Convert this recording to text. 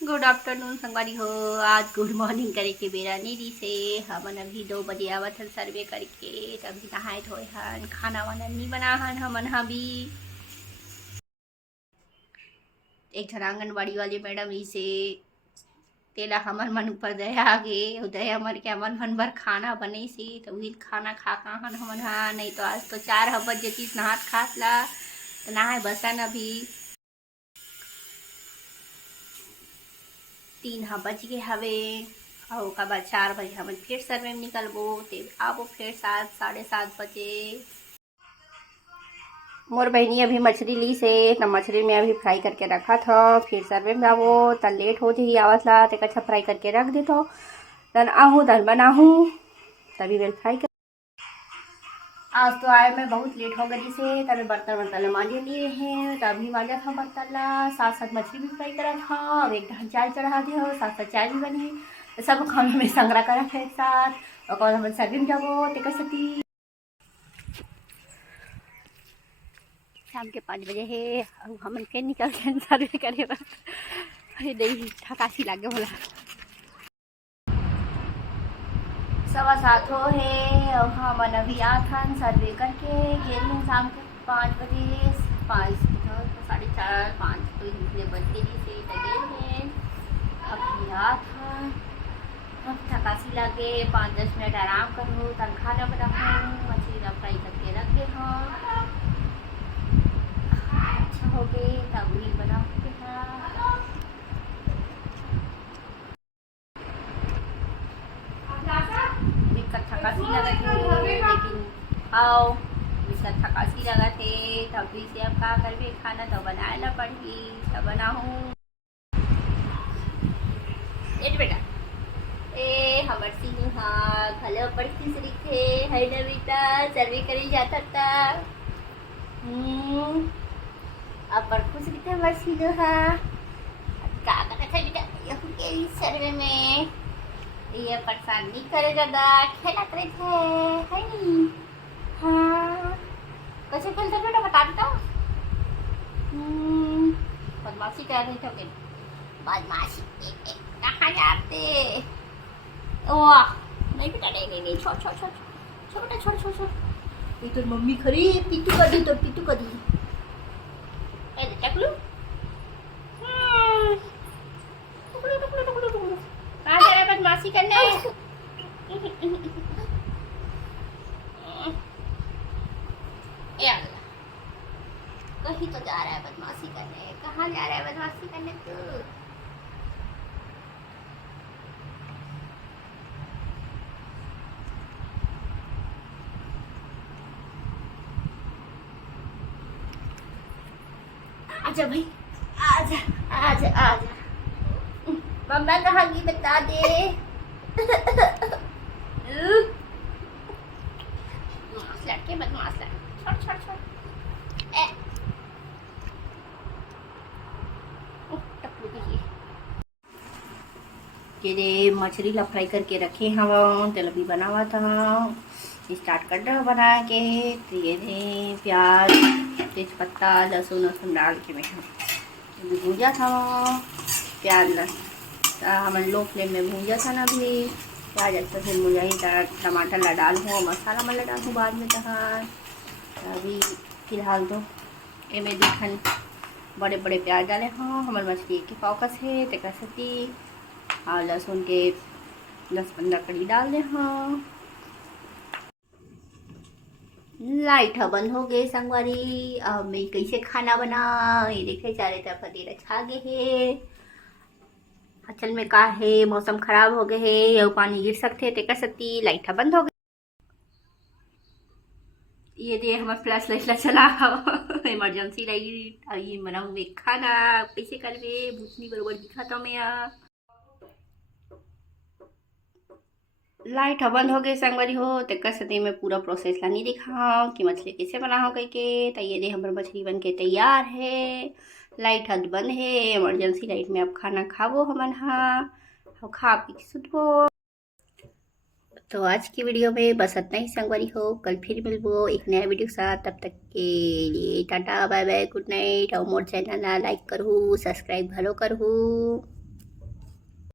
Good afternoon संगवारी हो। आज गुड मॉर्निंग करे के बेरा नीरी से हमन अभी 2 बजे आवत हन सर्वे करके। तभी नहाए धोए हन, खाना वाना नहीं बना हन हमन भी। एक झन आंगनबाड़ी वाले मैडम इसे तेला हमन मन ऊपर दया आगे दया मर के हमन मन बर खाना बने से तो वही खाना खा हन हमन हा। नहीं तो आज तो 4 बज जेतीस नहात खात ला तो नहाए बसन अभी 3 बज गए हवे। और ओकर बाद 4 बजे हमन फिर सर्वे में निकलबो ते आबो फिर 7 साढ़े 7 बजे। मोर बहनी अभी मछली ली से तो मछली में अभी फ्राई करके रखा था। फिर सर्वे में आवो तन लेट हो जाही आवत ला ते अच्छा फ्राई करके रख देतो तन आहू तन बनाहू तभी वेल फ्राई कर। आज तो आए मैं बहुत लेट हो गई से तभी बर्तन वर्तन मांजे लिए हैं तभी मांजा था बर्तन ला। साथ साथ मछली भी फ्राई करा था और एक ढान चाय चढ़ा दिया साथ साथ चाय भी बनी। सब खाना में संग्रह करा था एक साथ और हम सर्वे में जाबो ते कसती। शाम के 5 बजे है और हमन फिर निकल गए सर्वे करे बर। नहीं थकासी लागे बोला 7:15 हो है और हमन अभी आथन सर्वे करके गेली शाम के 5 बजे 5 4:30 5 तो इसलिए बज गई से लगे हैं। अभी आथन अब थकासी लगे 5-10 मिनट आराम करूँ तन खाना बनाऊँ मछली फ्राई करके रखे हाँ अच्छा हो गए तब वही बना के थकासी लगा थे लेकिन आओ इसका थकासी लगा थे तब भी से अब का करबे खाना तो बनाए ला पड़ी तब बनाऊँ। बेटा ए हमर सिंह हाँ भले पढ़ती से लिखे है ना बेटा सर्वे करे जाता था। अब पर खुश दिखते हमारे सीधो हाँ क्या करना था बेटा ये सर्वे में ये परेशान नहीं करे दादा खेला करे थे है नहीं। हाँ कैसे खेलते बेटा बता देता। बदमाशी कर रही थे बदमाशी कहाँ जाते वाह नहीं बेटा नहीं छोड़ छोड़ छोड़ छोड़ बेटा छोड़ छोड़ छोड़ ये तो मम्मी खरी पीटू कर दी तो पीटू कर दी टकलू कहाँ जा रहा है बदमाशी करने। कहीं तो जा रहा है बदमाशी करने। कहाँ जा रहा है बदमाशी करने तू। आजा भाई आजा आजा आजा मम्मा कहाँ गई बता दे। लड़के बदमाश लड़के छोड़ छोड़ छोड़ ये दे मछली ला फ्राई करके रखे हम तेल भी बना हुआ था स्टार्ट कर रहा बना के। तो ये दे प्याज तेज पत्ता लहसुन वसुन डाल के मैं भूजा था प्याज हमन लो फ्लेम में भूजा था ना अभी प्याज अच्छा से मुझाई टमाटर ला डाल हूँ मसाला मन ला डाल हूँ बाद में तहार। अभी फिलहाल तो ये में देखन बड़े बड़े प्याज डाले हाँ हमारे मछली के फोकस है ते कसती और लहसुन के 10-15 कड़ी डाल दे हाँ। लाइट बंद हो गए संगवारी। अब मैं कैसे खाना बना ये देखे चारे तरफ अंधेरा छा गए है। अचल में का है मौसम खराब हो गए है और पानी गिर सकते ते कर सकती लाइट बंद हो गई। ये दे हमारे फ्लैश लाइट ला चला इमरजेंसी लाइट ये बनाऊँ खाना कैसे करवे भूतनी बरोबर दिखा मैं लाइट बंद हो गए संगवारी हो तो कसते में पूरा प्रोसेस ला नहीं दिखाऊँ कि मछली कैसे बनाओ कह के। तो ये दे हमारी मछली बन के तैयार है। लाइट हद बंद है इमरजेंसी लाइट में अब खाना खावो हमन हाँ और खा पी के सुतबो। तो आज की वीडियो में बस इतना ही संगवारी हो। कल फिर मिलबो एक नया वीडियो के साथ। तब तक के लिए tata bye bye good night. और मोर चैनल ला लाइक करूँ सब्सक्राइब भलो करूँ।